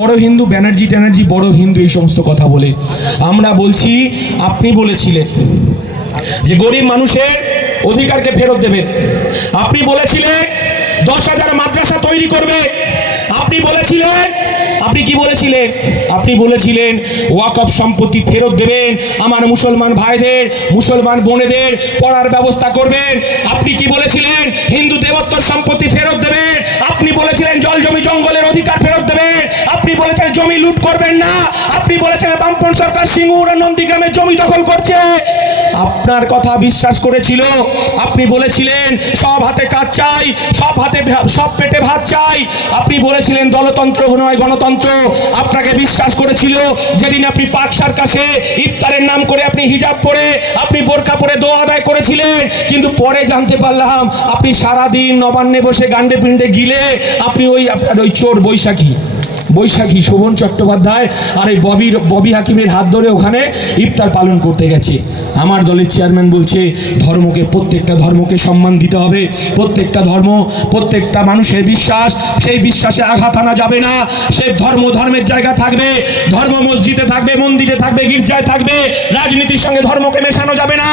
বড় হিন্দু, ব্যানার্জি ট্যানার্জি, বড় হিন্দু, এই সমস্ত কথা বলে। আমরা বলছি, আপনি বলেছিলেন যে গরিব মানুষের অধিকারকে ফেরত দেবেন। আপনি বলেছিলেন দশ হাজার মাদ্রাসা তৈরি করবে। আপনি বলেছিলেন, আপনি কি বলেছিলেন? আপনি বলেছিলেন ওয়াকফ সম্পত্তি ফেরত দেবেন, আমার মুসলমান ভাইদের, মুসলমান বোনেদের পড়ার ব্যবস্থা করবেন। আপনি কি বলেছিলেন? হিন্দু দেবত্বর সম্পত্তি ফেরত দেবেন। আপনি বলেছিলেন, জল জমি জঙ্গলের অধিকার ফেরত দেবেন। আপনি বলেছেন জমি লুট করবেন না। আপনি বলেছেন বামপন সরকার সিঙ্গুর নন্দীগ্রামে জমি দখল করছে। আপনার কথা বিশ্বাস করেছিল। আপনি বলেছিলেন সব হাতে কাজ চাই, সব হাতে সব পেটে ভাত চাই। আপনি বলেছিলেন দলতন্ত্র নয়, গণতন্ত্র। আপনাকে বিশ্বাস করেছিল। যেদিন আপনি পাক সার্কাসে ইফতারের নাম করে আপনি হিজাব পরে আপনি বোরকা পরে দোয়া আদায় করেছিলেন, কিন্তু পরে জানতে পারলাম আপনি সারাদিন নবান্নে বসে গান্ডে পিণ্ডে গিলে আপনি ওই ওই চোর বৈশাখী। বৈশাখী শোভন চট্টোপাধ্যায় আর এই ববির ববি হাকিমের হাত ধরে ওখানে ইফতার পালন করতে গেছে। আমার দলের চেয়ারম্যান বলছে, ধর্মকে প্রত্যেকটা ধর্মকে সম্মান দিতে হবে। প্রত্যেকটা ধর্ম, প্রত্যেকটা মানুষের বিশ্বাস, সেই বিশ্বাসে আঘাত আনা যাবে না। সেই ধর্ম ধর্মের জায়গা থাকবে, ধর্ম মসজিদে থাকবে, মন্দিরে থাকবে, গির্জায় থাকবে, রাজনীতির সঙ্গে ধর্মকে মেশানো যাবে না।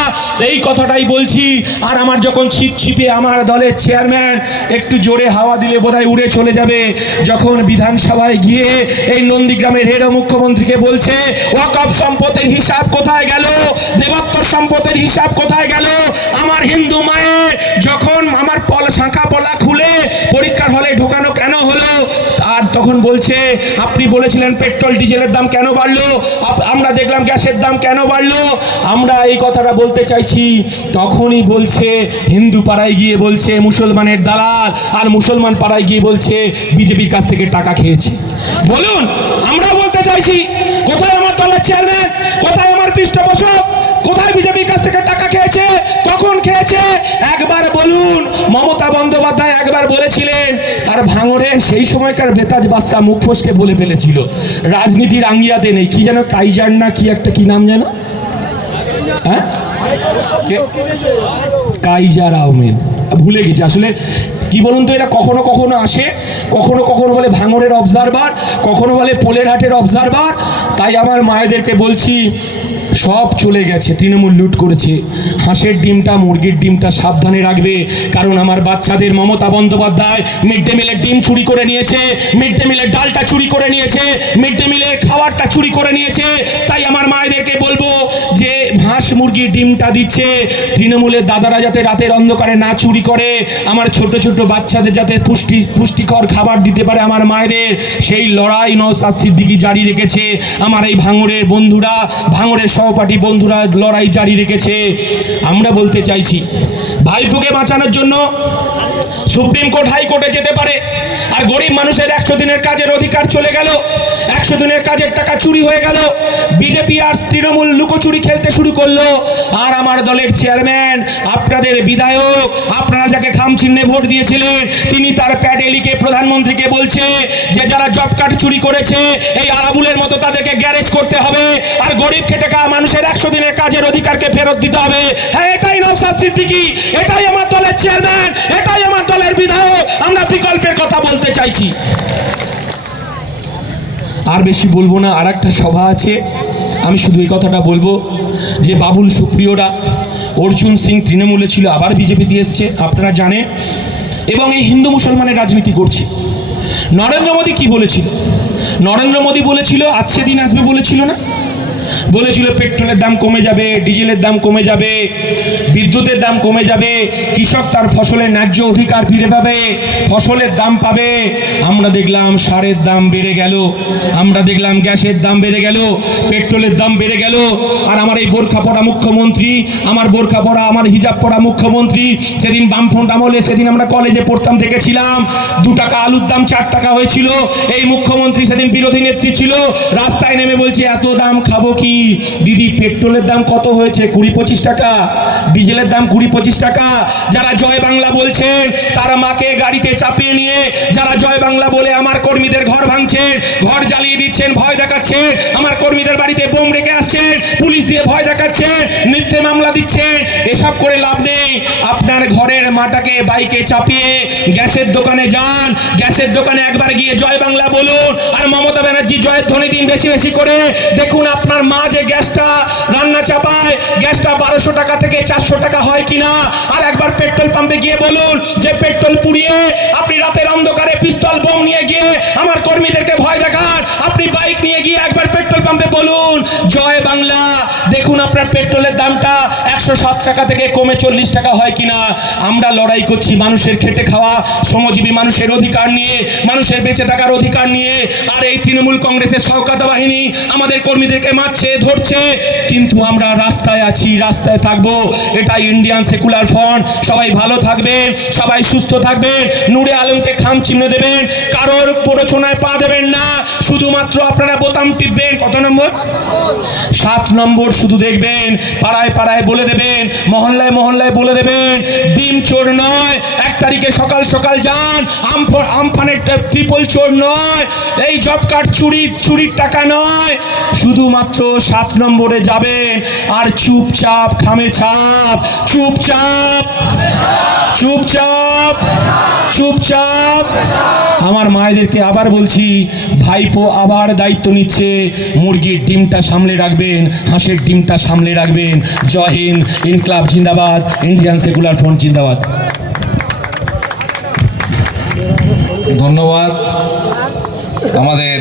এই কথাটাই বলছি, আর আমার যখন ছিপ ছিপে আমার দলের চেয়ারম্যান একটু জোরে হাওয়া দিলে বোধহয় উড়ে চলে যাবে। যখন বিধানসভায় গিয়ে এই নন্দীগ্রামের হেড মুখ্যমন্ত্রীকে বলছে, ওয়াকফ সম্পদের হিসাব কোথায় গেল? দেবত্ব সম্পদের হিসাব কোথায় গেল? আমার হিন্দু মায়ের যখন আমার পল শাঁখা পলা খুলে পরীক্ষার হলে ঢোকানো কেন তখন বলছে, আপনি বলেছিলেন পেট্রোল, ডিজেলের দাম কেন বাড়লো? আমরা দেখলাম গ্যাসের দাম কেন বাড়লো? আমরা এই কথাটা বলতে চাইছি। তখনই বলছে, হিন্দু পাড়ায় গিয়ে বলছে, মুসলমানের দালাল। আর মুসলমান পাড়ায় গিয়ে বলছে, বিজেপির কাছ থেকে টাকা খেয়েছে। বলুন আমরা বলতে চাইছি। কোথায় আমার দলের চেয়ারম্যান কোথায় আমার পৃষ্ঠপোষক কোথায় বিজেপির কাছ থেকে টাকা খেয়েছে কখন খেয়েছে একবার বলুন, মমতা বন্দ্যোপাধ্যায় একবার বলেছিলেন, আর ভাঙড়ে সেই সময়কার বেতাজ বাচ্চা মুখ ফসকে বলে ফেলেছিল। রাজনীতির আঙ্গিয়াতে নেই। কি যেন কাইজার না কি একটা কি নাম যেন? হ্যাঁ? কাইজার আহমেদ ভুলে গেছি। আসলে কি বলুন তো, এটা কখনো কখনো আসে। কখনো কখনো বলে ভাঙড়ের অবজারভার কখনো বলে পোলের হাটের অবজারভার তাই আমার মায়েদেরকে বলছি সব চলে গেছে, তৃণমূল লুট করেছে। হাঁসের ডিমটা, মুরগির ডিমটা সাবধানে রাখবে, কারণ আমার বাচ্চাদের মমতা বন্দ্যোপাধ্যায় মিড ডে মিলের ডিম চুরি করে নিয়েছে, মিড ডে মিলের ডালটা চুরি করে নিয়েছে, মিড ডে মিলের খাবারটা চুরি করে নিয়েছে। তাই আমার মায়েদেরকে বলব যে হাঁস মুরগির ডিমটা দিচ্ছে। তৃণমূলের দাদারা যাতে রাতের অন্ধকারে না চুরি করে, আমার ছোট ছোট বাচ্চাদের যাতে পুষ্টি, পুষ্টিকর খাবার দিতে পারে আমার মায়েদের, সেই লড়াই নৌশাস্তির দিকে জারি রেখেছে। আমার এই ভাঙরের বন্ধুরা ভাঙরের সহপাঠী বন্ধুরা লড়াই জারি রেখেছে। আমরা বলতে চাইছি, ভাইপোকে বাঁচানোর জন্য সুপ্রিম কোর্ট হাইকোর্টে যেতে পারে। আর গরিব মানুষের একশো দিনের কাজের অধিকার চলে গেল। একশো দিনের কাজের টাকা চুরি হয়ে গেল। বিজেপি আর তৃণমূল লুকোচুরি খেলতে শুরু করল। আর আমার দলের চেয়ারম্যান, আপনাদের বিধায়ক, আপনারা যাকে খাম চিহ্নে ভোট দিয়েছিলেন, তিনি তার প্যাডে লিখে প্রধানমন্ত্রীকে বলছে যে, যারা জব কার্ড চুরি করেছে, এই আরাবুলের মতো তাদেরকে গ্যারেজ করতে হবে। আর গরিব খেটে খাওয়া মানুষের একশো দিনের কাজের অধিকারকে ফেরত দিতে হবে। হ্যাঁ এটাই নৌসাদ সিদ্দিকি, এটাই আমার দলের চেয়ারম্যান, এটাই আমার বিকল্পের কথা বলতে চাইছি। আর বেশি বলব না আর একটা সভা আছে। আমি শুধু এই কথাটা বলব যে, বাবুল সুপ্রিয়রা, অর্জুন সিং তৃণমূলে ছিল, আবার বিজেপিতে এসছে, আপনারা জানেন। এবং এই হিন্দু মুসলমানের রাজনীতি করছে। নরেন্দ্র মোদী কি বলেছিল? নরেন্দ্র মোদী বলেছিল আজকে দিন আসবে বলেছিল না? বলেছিল পেট্রোলের দাম কমে যাবে, ডিজেলের দাম কমে যাবে, বিদ্যুতের দাম কমে যাবে, কৃষক তার ফসলের ন্যায্য অধিকার ফিরে পাবে, ফসলের দাম পাবে। আমরা দেখলাম সারের দাম বেড়ে গেল, আমরা দেখলাম গ্যাসের দাম বেড়ে গেল, পেট্রোলের দাম বেড়ে গেল, আর আমার এই বোরখা পড়া মুখ্যমন্ত্রী, আমার বোরখা পড়া আমার হিজাব পড়া মুখ্যমন্ত্রী, সেদিন বামফ্রন্ট আমলে, সেদিন আমরা কলেজে পড়তাম, দেখেছিলাম, দু টাকা আলুর দাম চার টাকা হয়েছিল, এই মুখ্যমন্ত্রী সেদিন বিরোধী নেত্রী ছিল, রাস্তায় নেমে বলছে, এত দাম খাব কি? দিদি, পেট্রোলের দাম কত হয়েছে? কুড়ি পঁচিশ টাকা, ডিজেলের দাম কুড়ি পঁচিশ টাকা। যারা জয় বাংলা বলছেন, তারা মাকে গাড়িতে চাপিয়ে নিয়ে, যারা জয় বাংলা বলে আমার কর্মীদের ঘর ভাঙছেন, ঘর জ্বালিয়ে দিচ্ছেন, ভয় দেখাচ্ছেন, আমার কর্মীদের বাড়িতে বোম রেখে আসছেন, পুলিশ দিয়ে ভয় দেখাচ্ছেন, মিথ্যে মামলা দিচ্ছেন, এসব করে লাভ নেই। আপনার ঘরের মাটাকে বাইকে চাপিয়ে গ্যাসের দোকানে যান, গ্যাসের দোকানে একবার গিয়ে জয় বাংলা বলুন, আর মমতা ব্যানার্জি জয়ের ধ্বনি দিন বেশি বেশি করে। দেখুন আপনার মা যে গ্যাসটা রান্না চাপায়, গ্যাসটা বারোশো টাকা থেকে চারশো টাকা হয় কিনা? আর একবার পেট্রোল পাম্পে গিয়ে বলুন যে পেট্রোল পুড়িয়ে আপনি রাতের অন্ধকারে পিস্তল বোম নিয়ে গিয়ে আমার কর্মীদেরকে ভয় দেখান। আপনি বাইক নিয়ে গিয়ে একবার পেট্রোল পাম্পে বলুন, জয় বাংলা, দেখুন আপনার পেট্রোলের দামটা একশো সাত টাকা থেকে কমে চল্লিশ টাকা হয় কিনা? আমরা লড়াই করছি মানুষের খেটে খাওয়া, শ্রমজীবী মানুষের অধিকার নিয়ে, মানুষের বেঁচে থাকার অধিকার নিয়ে। আর এই তৃণমূল কংগ্রেসের সহকাতা বাহিনী আমাদের কর্মীদেরকে মারছে ধরছে, কিন্তু আমরা রাস্তায় আছি, রাস্তায় থাকব। এটা ইন্ডিয়ান সেকুলার ফ্রন্ট সবাই ভালো থাকবেন সবাই সুস্থ থাকবেন নূরে আলমকে খাম চিহ্ন দেবেন, কারোর প্ররোচনায় পা দেবেন না। শুধুমাত্র আপনারা বোতাম টিপবেন, কত নম্বর? সাত নম্বর শুধু দেখবেন, পাড়ায় পাড়ায় বলে দেবেন, মহল্লায় মহল্লায় বলে দেবেন ডিম চোর নয় তারিখে সকাল সকাল যান। আমফ- আমফানের ট্রিপল চোর নয়। এই জব কার্ড চুরি চুরির টাকা নয়। শুধুমাত্র সাত নম্বরে যাবেন। আর চুপচাপ খামে ছাপ চুপচাপ চুপচাপ চুপচাপ। আমার মায়েদেরকে আবার বলছি, ভাইপো আবার দায়িত্ব নিচ্ছে। মুরগির ডিমটা সামলে রাখবেন, হাঁসের ডিমটা সামলে রাখবেন। জয় হিন্দ, ইনকলাব জিন্দাবাদ, ইন্ডিয়ান সেকুলার ফ্রন্ট জিন্দাবাদ। ধন্যবাদ। আমাদের